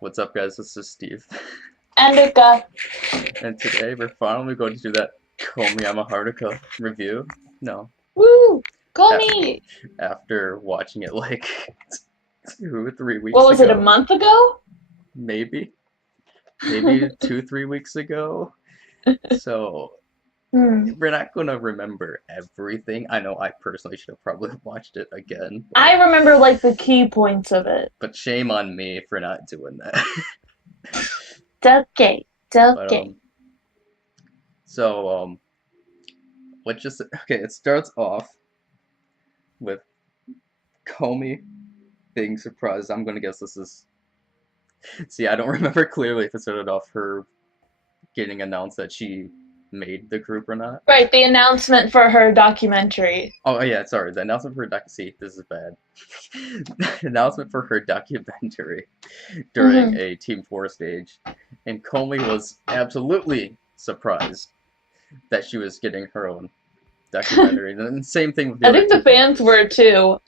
What's up, guys? This is Steve, And Ruka. and today we're finally going to do that Komiyama Haruka review. No, Woo! Call a- me! after watching it like 2 or 3 weeks What was it, a ago, month ago? maybe, maybe 2 3 weeks ago. So Hmm. we're not gonna remember everything. I know I personally should have probably watched it again, I remember like the key points of it. but shame on me for not doing that. It's okay. It's But okay. so what just okay? It starts off with Komi being surprised. I'm gonna guess this is. See, I don't remember clearly if it started off her getting announced that she made the group or not. Right, the announcement for her documentary. Oh yeah, sorry. The announcement for her see, this is bad. The announcement for her documentary during Hmm. a Team 4 stage, and Comey was absolutely surprised that she was getting her own documentary. And then same thing with the I other think the two fans members. were too.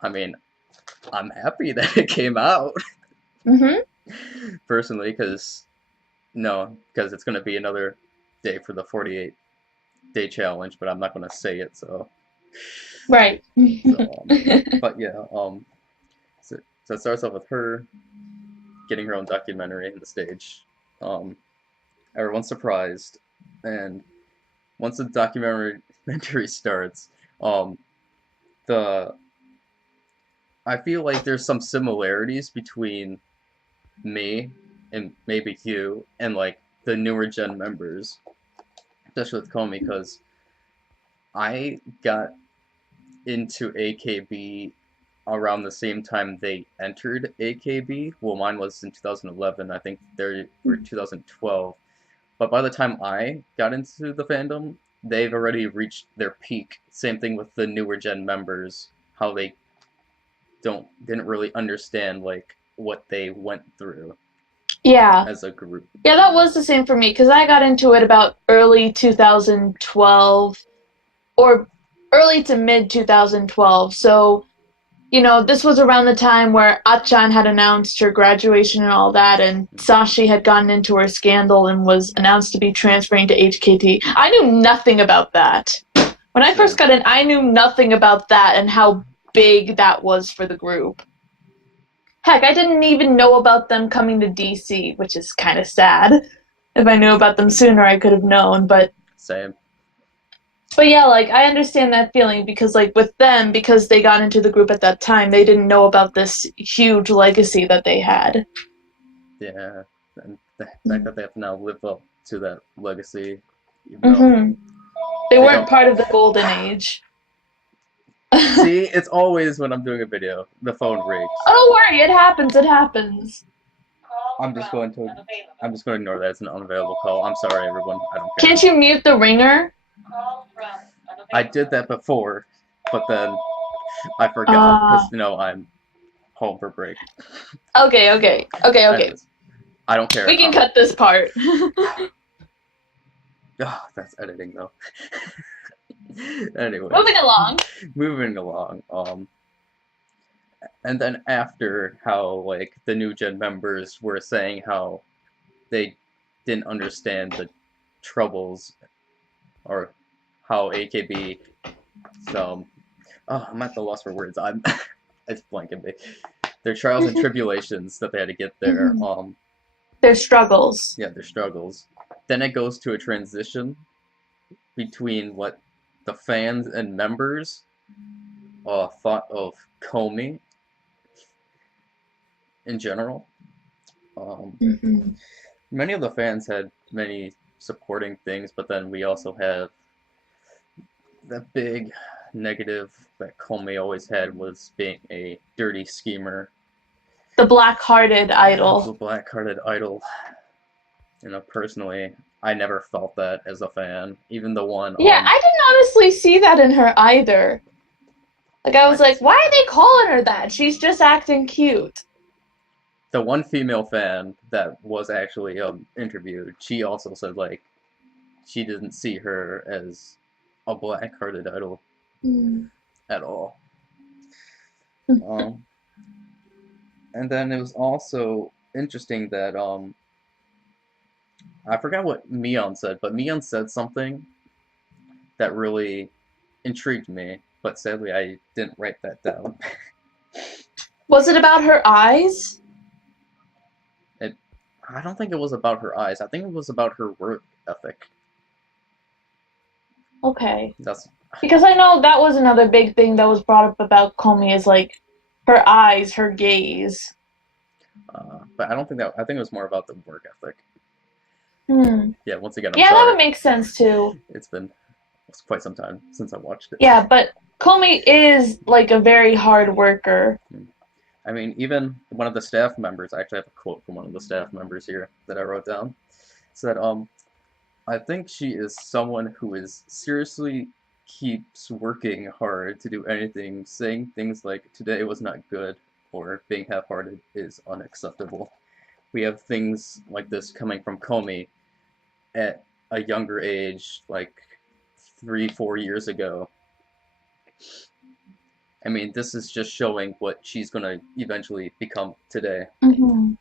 I mean, I'm happy that it came out Hmm. personally, because no, because it's gonna be another day for the 48-day challenge, but I'm not gonna say it. So, Right. but yeah, so it starts off with her getting her own documentary in the stage. Um, Everyone's surprised, and once the documentary starts, um, the I feel like there's some similarities between me and maybe you and like the newer gen members, especially with Comey, because I got into AKB around the same time they entered AKB. Well, mine was in 2011. I think they were 2012. But by the time I got into the fandom, they've already reached their peak. Same thing with the newer gen members, how they didn't really understand like what they went through Yeah. as a group. Yeah, that was the same for me because I got into it about early 2012 or early to mid 2012. So this was around the time where Achan had announced her graduation and all that, and Sashi had gotten into her scandal and was announced to be transferring to HKT. I knew nothing about that. When I first Same. got in, I knew nothing about that and how big that was for the group. Heck, I didn't even know about them coming to DC, which is kind of sad. If I knew about them sooner, I could have known, Same. but yeah, like I understand that feeling because like with them, because they got into the group at that time, they didn't know about this huge legacy that they had. Yeah. And the fact that they have to now live up to that legacy, even though Mm-hmm. They they weren't don't. part of the golden age. Oh, See, it's always when I'm doing a video, the phone rings. don't worry, it happens, it happens. I'm just going to I'm just going to ignore that. It's an unavailable call. I'm sorry, everyone. I don't care. Can't you mute the ringer? I did that before, but then I forgot Uh, because I'm home for break. okay. Anyways, I don't care. We can cut this part. That's editing though. Anyways, Moving along. moving along. And then after how like the new gen members were saying how they didn't understand the troubles or how AKB some I'm at the loss for words. I'm it's blanking me. Their trials and tribulations that they had to get there. Mhm. Their struggles. Yeah, their struggles. Then it goes to a transition between what the fans and members thought of Comey in general. Um, Hmm. Many of the fans had many supporting things, but then we also have the big negative that Comey always had was being a dirty schemer, The black-hearted the idol. black-hearted idol. Personally, I never felt that as a fan. Even the one, Yeah, I didn't honestly see that in her either. Like I I was did like, see why that. are they calling her that? She's just acting cute. The one female fan that was actually interviewed, she also said like she didn't see her as a black-hearted idol Mm. at all. Um, and then it was also interesting that I forgot what Mion said, but Mion said something that really intrigued me, but sadly I didn't write that down. Was it about her eyes? It, I don't think it was about her eyes. I think it was about her work ethic. Okay. That's, Because I know that was another big thing that was brought up about Comey is like her eyes, her gaze. but I don't think that. I think it was more about the work ethic. Hmm. Yeah. Once again, I'm Yeah, that sorry. would make sense too. It's quite some time since I watched it. Yeah, but Comey is like a very hard worker. I mean, even one of the staff members. I actually have a quote from one of the staff members here that I wrote down. Said, I think she is someone who is seriously keeps working hard to do anything, saying things like today was not good or being half-hearted is unacceptable. We have things like this coming from Comey at a younger age, like 3, 4 years ago. I mean, this is just showing what she's gonna eventually become today Hmm.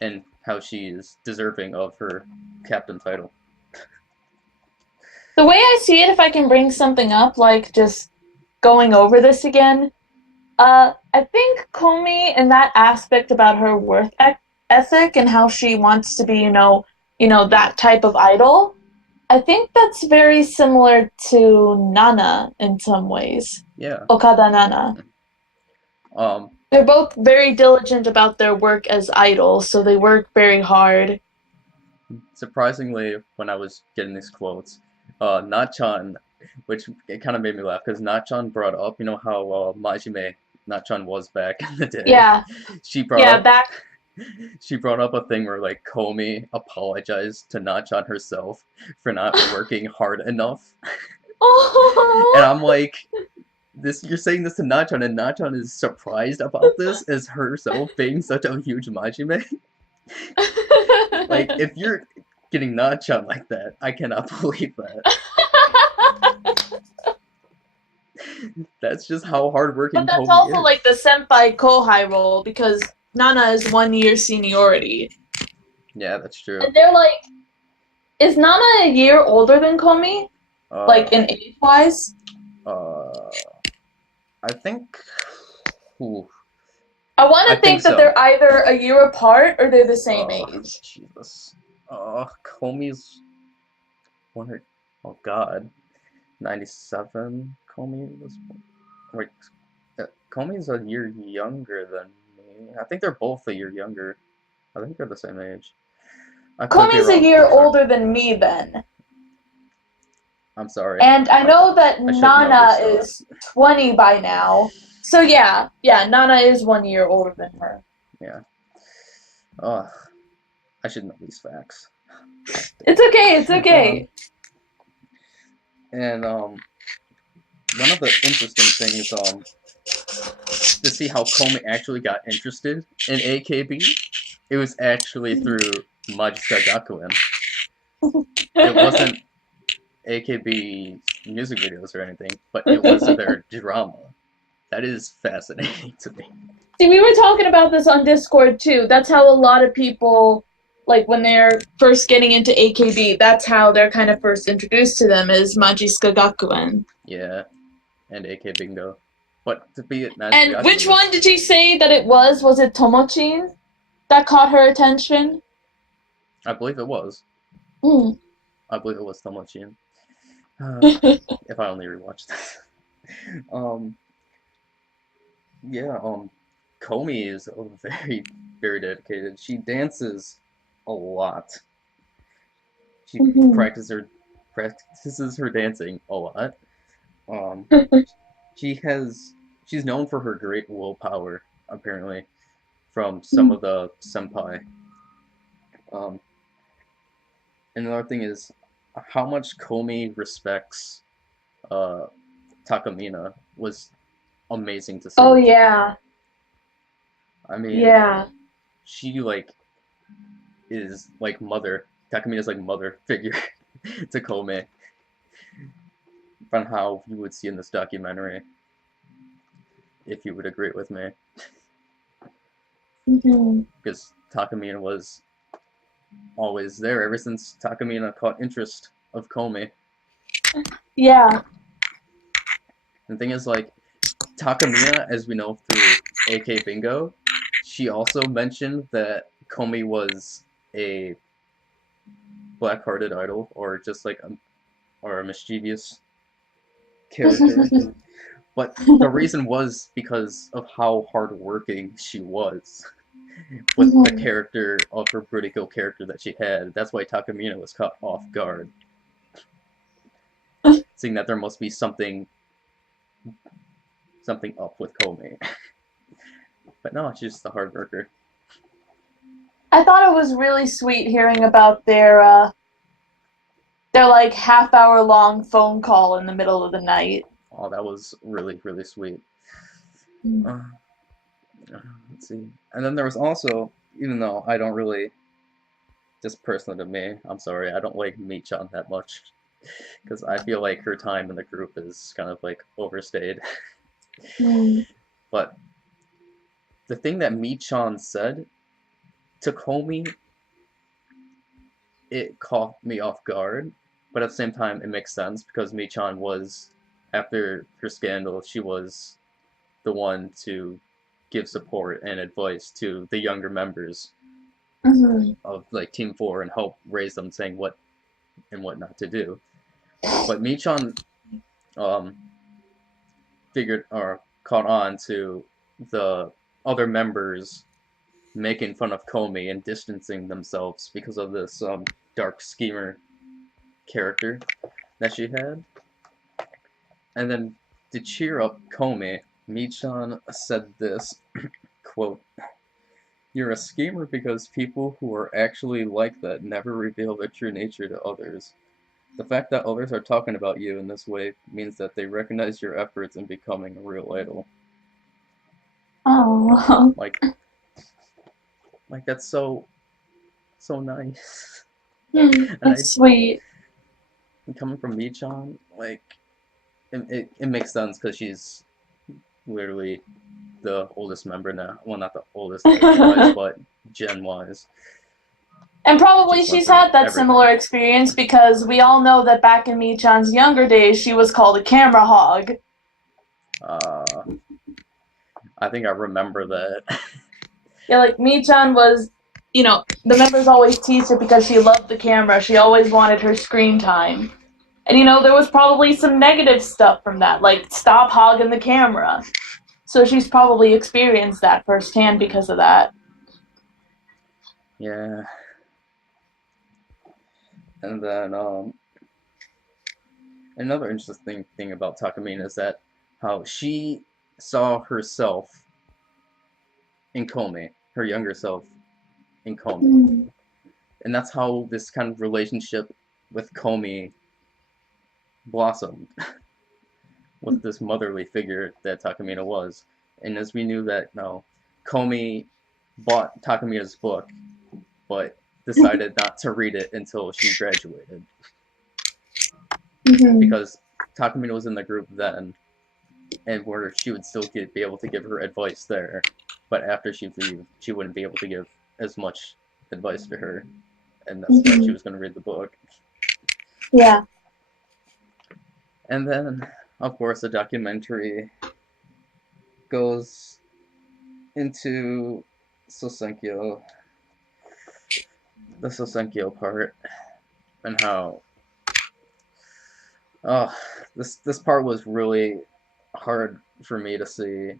and how she is deserving of her captain title. The way I see it, if I can bring something up, like just going over this again, I think Comey in that aspect about her ethic and how she wants to be, that type of idol. I think that's very similar to Nana in some ways. Yeah. Okada Nana. Um, They're both very diligent about their work as idols, so they work very hard. Surprisingly, when I was getting these quotes, Nachan, which it kind of made me laugh because Nachan brought up, you know how Majime Nachan was back in the day. Yeah, She brought yeah, up back. she brought up a thing where like Komi apologized to Nachan herself for not working hard enough, and Oh, I'm like, this you're saying this to Nachan, and Nachan is surprised about this as herself being such a huge Majime. Like, if you're getting Nachan like that, I cannot believe that. That's just how but hardworking that's Kobe also is. like the senpai kohai role because Nana is 1 year seniority, Yeah, that's true. and they're like, is Nana a year older than Komi? Uh, Like in age wise? uh, I think. Ooh, I want I to think think that so. they're either a year apart or they're the same Uh, age. Jesus. Comey's 100. Oh God, 97. Comey was. Wait, Comey's a year younger than me. I think they're both a year younger. I think they're the same age. I could be Komi's a wrong. year I'm sorry. older than me then. I'm sorry. And I I, know that I should know Nana this stuff. is 20 by now. So yeah, Nana is 1 year older than her. Yeah. Ugh. I should know these facts. It's okay, it's Um, okay. and one of the interesting things to see how Comey actually got interested in AKB, it was actually through Majika Gakuen. It wasn't AKB music videos or anything, but it was their drama. That is fascinating to me. See, we were talking about this on Discord too. That's how a lot of people, like when they're first getting into AKB, that's how they're kind of first introduced to them is Majiska Gakuen. Yeah, and AK Bingo. But to be at Majika And Gakuen which was, one did you say that it was? Was it Tomochin that caught her attention? I believe it was. Mm. I believe it was Tomochian. If I only rewatched this. um, yeah, Komi is very, very dedicated. She dances a lot. She Mhm. practices her dancing a lot. Um, she has she's known for her great willpower, apparently, from some of the senpai. Um, and another thing is how much Komi respects uh, Takamina was amazing to Oh see. yeah, I mean, yeah. she like is like mother. Takamina's like mother figure to Kome from how you would see in this documentary, if you would agree with me. Hmm. because Takamina was always there ever since Takamina caught interest of Komi. Yeah. The thing is, like, Takamina, as we know through AK Bingo, she also mentioned that Komi was a black-hearted idol, or just like or a mischievous character. But the reason was because of how hardworking she was with the Hmm. character of her Brutico character that she had. That's why Takamina was caught off guard, seeing that there must be something up with Komi. But no, she's just a hard worker. I thought it was really sweet hearing about their like half-hour long phone call in the middle of the night. Oh, that was really, really sweet. Uh, let's see. And then there was also, even though I don't really, just personally to me, I'm sorry, I don't like Michan that much. Because I feel like her time in the group is kind of like overstayed. Mm. But the thing that Michan said to Komi, it caught me off guard. But at the same time, it makes sense because Michan was, after her scandal, she was the one to give support and advice to the younger members Hmm. of like Team Four and help raise them, saying what and what not to do. But Michan um, figured or caught on to the other members making fun of Comey and distancing themselves because of this dark schemer character that she had. And then to cheer up Comey, Michan said this quote, "You're a schemer because people who are actually like that never reveal their true nature to others. The fact that others are talking about you in this way means that they recognize your efforts in becoming a real idol." Oh, Like, that's so nice. And I that's sweet. coming from Michan, like it makes sense because she's literally the oldest member now. Well, not the oldest age wise, And but gen wise. probably She's went she's through had that similar everything. experience because we all know that back in Michan's younger days, she was called a camera hog. Uh, I think I remember that. Yeah, like Michan was, the members always teased her because she loved the camera. She always wanted her screen time. And there was probably some negative stuff from that, like stop hogging the camera. So she's probably experienced that firsthand because of that. Yeah, and then another interesting thing about Takamine is that how she saw herself in Komi, her younger self in Komi, Mm. and that's how this kind of relationship with Komi blossomed with this motherly figure that Takamina was. And as we knew that no, Komi bought Takamina's book, but decided not to read it until she graduated Mm-hmm. because Takamina was in the group then, and where she would still be able to give her advice there, but after she leave, she wouldn't be able to give as much advice to her, and that's why she Mm-hmm. was going to read the book. Yeah. And then, of course, the documentary goes into Sosenkyo, the Sosenkyo part, and how oh this part was really hard for me to see,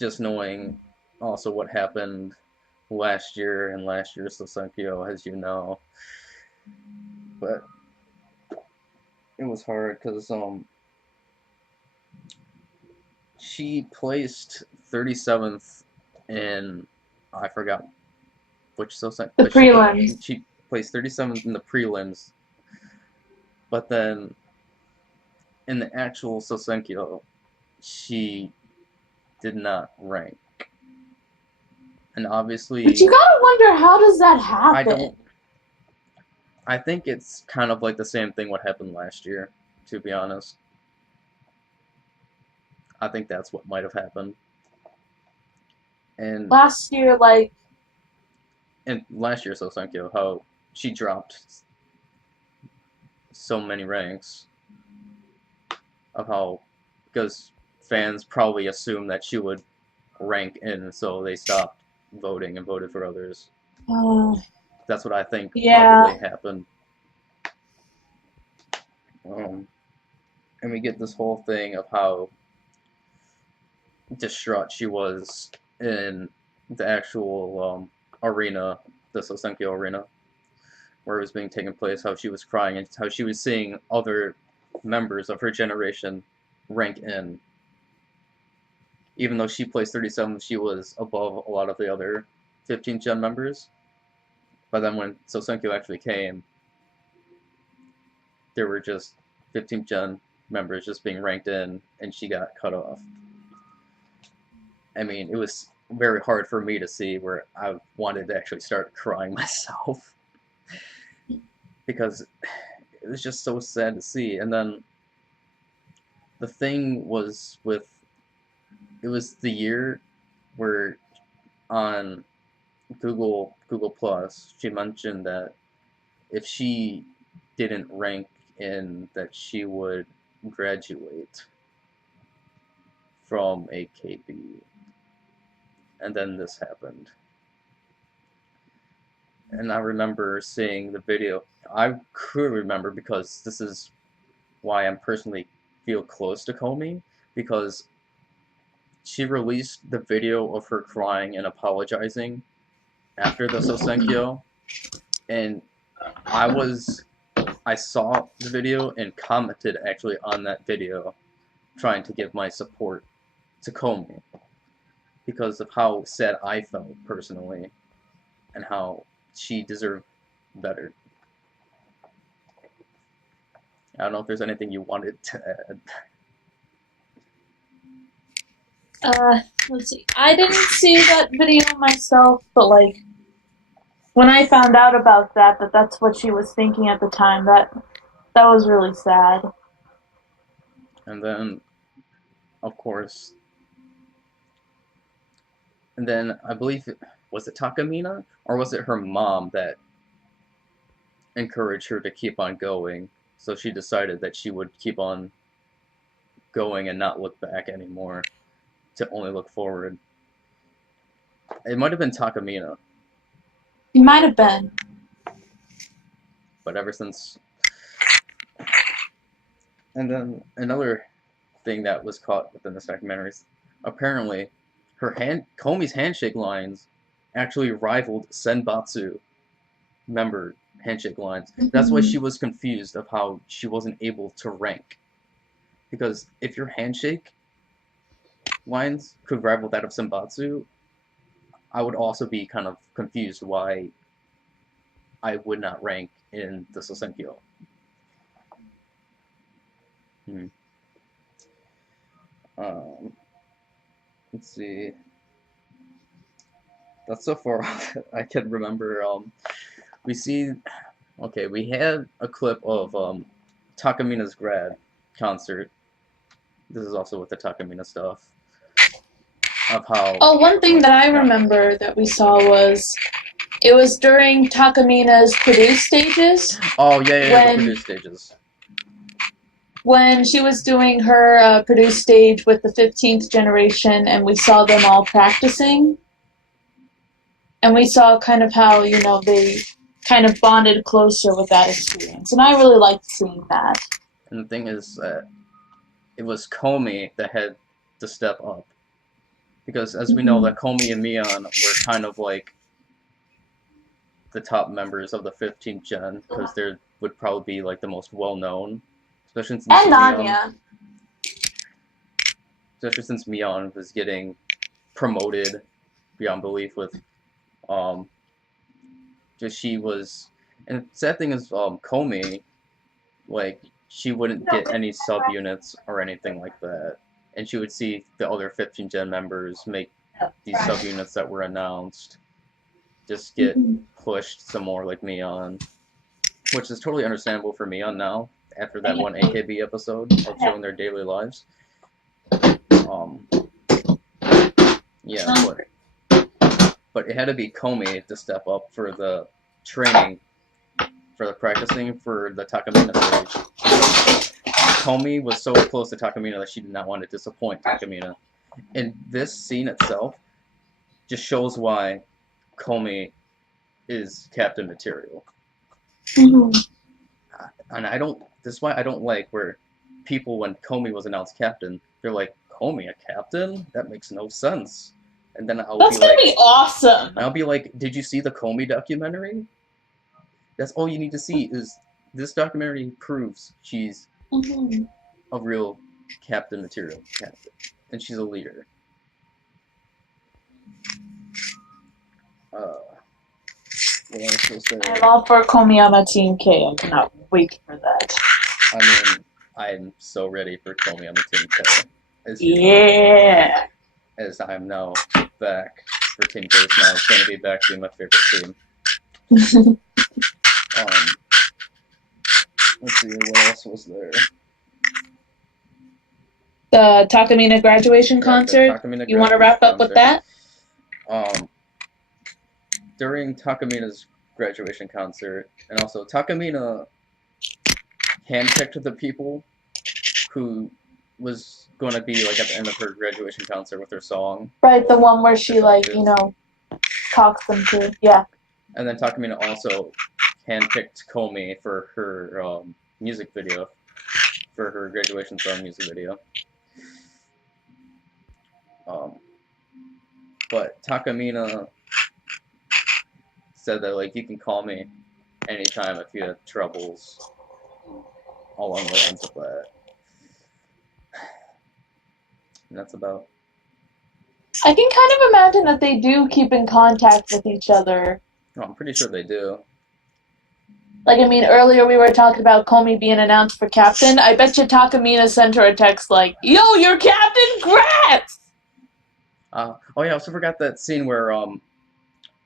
just knowing also what happened last year and last year's Sosenkyo, as you know. But it was hard because she placed 37th in, I forgot which Sosenkyo, The but she prelims. placed 37th in the prelims, but then in the actual Sosenkyo, she did not rank. And But obviously, you gotta wonder, how does that I happen? don't. I think it's kind of like the same thing what happened last year. To be honest, I think that's what might have happened. And Last year, like, last year, Sosenkyo, how she dropped so many ranks of how because fans probably assumed that she would rank in, so they stopped voting and voted for others. uh, That's what I think yeah, probably happened. Um, and we get this whole thing of how distraught she was in the actual arena, the Sosenkyo arena, where it was being taken place, how she was crying and how she was seeing other members of her generation rank in. Even though she placed 37th, she was above a lot of the other 15 Gen members. But then when Sosenkyo actually came, there were just 15 Gen members just being ranked in, and she got cut off. I mean, it was very hard for me to see where I wanted to actually start crying myself because it was just so sad to see. And then the thing was with it was the year where on Google Plus she mentioned that if she didn't rank in that she would graduate from AKB, and then this happened. And I remember seeing the video. I could remember because this is why I'm personally feel close to Komi, because she released the video of her crying and apologizing after the Sosenkyo, and I was I saw the video and commented actually on that video, trying to give my support to Komi because of how sad I felt personally and how she deserved better. I don't know if there's anything you wanted to add. let's see. I didn't see that video myself, but like when I found out about that's what she was thinking at the time. That was really sad. And then, of course, and then I believe was it Takamina or was it her mom that encouraged her to keep on going? So she decided that she would keep on going and not look back anymore, to only look forward. It might have been Takamina, He might have been. but ever since. And then another thing that was caught within this documentary is apparently Komi's handshake lines actually rivaled Senbatsu member handshake lines. That's why she was confused of how she wasn't able to rank. Because if your handshake lines could rival that of Senbatsu, I would also be kind of confused why I would not rank in the Sosenkyo. Hmm. Um, let's see. That's so far I can remember. We see, okay, we had a clip of Takamina's grad concert. This is also with the Takamina stuff of how. Oh, one thing that I remember that we saw was it was during Takamina's produce stages. Oh yeah, the produce stages. When she was doing her produce stage with the 15th generation, and we saw them all practicing, and we saw kind of how they kind of bonded closer with that experience, and I really liked seeing that. And the thing is that it was Komi that had to step up, because as we know that Komi and Mion were kind of like the top members of the 15th gen, because they would probably be like the most well known, especially since and Nanya. Especially since Mion was getting promoted beyond belief with just she was, and the sad thing is Komi, like she wouldn't get any subunits or anything like that, and she would see the other 15 gen members make these subunits that were announced just get pushed some more like Mion, which is totally understandable for Mion now after that one AKB episode of showing their daily lives. Yeah, but but it had to be Komi to step up for the training, for the practicing for the Takamina stage. Komi was so close to Takamina that she did not want to disappoint Takamina. And this scene itself just shows why Komi is captain material. Mhm. And I don't. This is why I don't like where people, when Komi was announced captain, they're like, Komi, a captain? That makes no sense. And then That's gonna be awesome. I'll be like, did you see the Komi documentary? That's all you need to see. Is this documentary proves she's Mhm. a real captain material captain, and she's a leader. What else was there? I'm all for Komiyama Team K. I cannot wait for that. I mean, I'm so ready for Komiyama Team K. Yeah. As I'm now back for Team K. Now it's going to be back being my favorite team. Let's see, what else was there? The Takamina graduation concert. Takamina you want to wrap up with that? During Takamina's graduation concert, and also Takamina handpicked the people who was going to be like at the end of her graduation concert with her song. Right, the one where she talks them to. Yeah. And then Takamina also handpicked Komi for her music video, for her graduation song music video. But Takamina said that you can call me anytime if you have troubles along the lines of that. And that's about. I can kind of imagine that they do keep in contact with each other. Oh, I'm pretty sure they do. Earlier we were talking about Komi being announced for captain. I bet you Takamina sent her a text like, "Yo, you're captain, congrats!" Oh yeah, I also forgot that scene where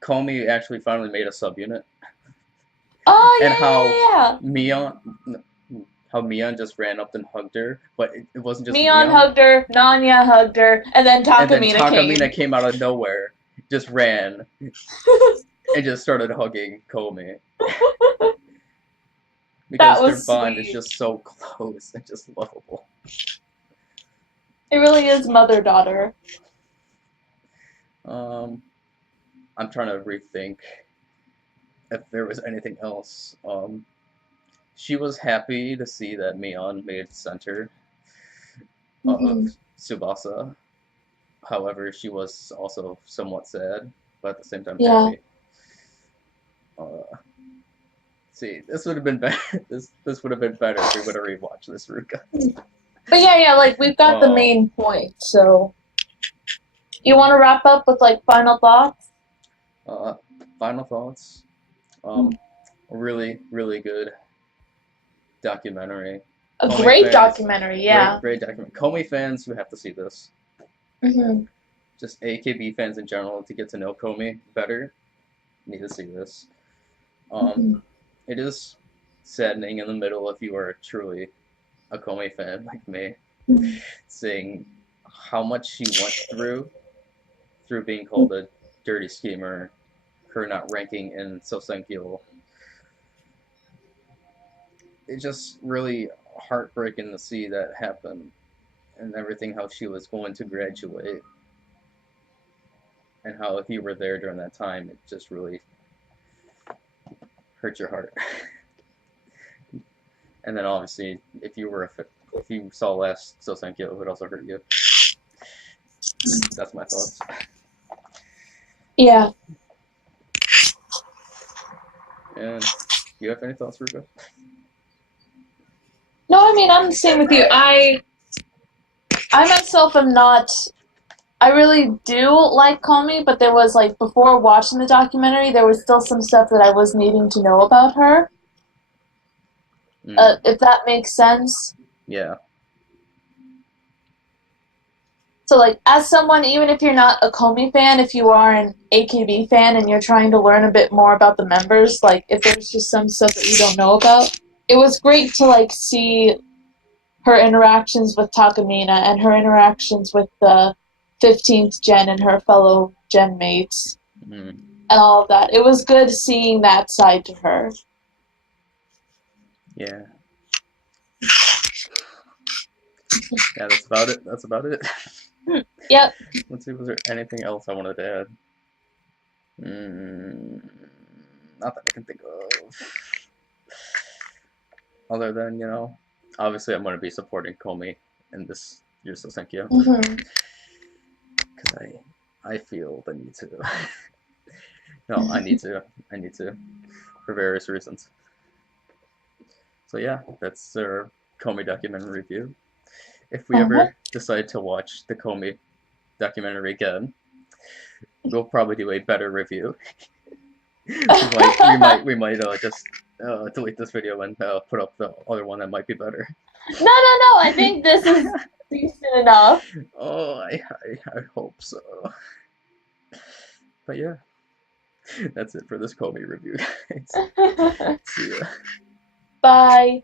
Komi actually finally made a subunit. Oh yeah, and how Mion just ran up and hugged her, but it wasn't just Mion hugged her, Nanya hugged her, and then Takamina came out of nowhere, just ran, and just started hugging Komi. Because their bond is just so close and just lovable. It really is mother-daughter. I'm trying to rethink if there was anything else. She was happy to see that Mion made center of Tsubasa. However, she was also somewhat sad, but at the same time happy. See, this would have been better. This would have been better if we would have rewatched this, Ruka. But yeah, we've got the main point. So, you want to wrap up with final thoughts? Final thoughts. Really, really good documentary. A great documentary, yeah. Great documentary. Komi fans who have to see this. Just AKB fans in general, to get to know Komi better, need to see this. It is saddening in the middle if you are truly a Komi fan like me, seeing how much she went through being called a dirty schemer, her not ranking in Sosenkyo. It's just really heartbreaking to see that happen, and everything, how she was going to graduate, and how if you were there during that time, it just really hurt your heart. And then obviously, if you saw last Sosenkyo, it would also hurt you. That's my thoughts. Yeah. And you have any thoughts, Ruka? No, I'm the same with you. I myself am not. I really do like Komi, but there was before watching the documentary, there was still some stuff that I was needing to know about her. If that makes sense. Yeah. So as someone, even if you're not a Komi fan, if you are an AKB fan and you're trying to learn a bit more about the members, if there's just some stuff that you don't know about, it was great to see her interactions with Takamina and her interactions with the 15th gen and her fellow gen mates. Mm, and all of that. It was good seeing that side to her. yeah. Yeah, that's about it. That's about it. Yep. Let's see, was there anything else I wanted to add? Mm, not that I can think of. Other than, obviously I'm going to be supporting Komi in this year's Sosenkyo. Mm-hmm. Because I feel the need to. No, I need to. I need to. For various reasons. So yeah, that's our Komi documentary review. If we Uh-huh. ever decide to watch the Komi documentary again, we'll probably do a better review. We might just delete this video and put up the other one that might be better. No, no, no. I think this is decent enough. Oh, I hope so. But yeah, that's it for this Kobe review, guys. See ya. Bye.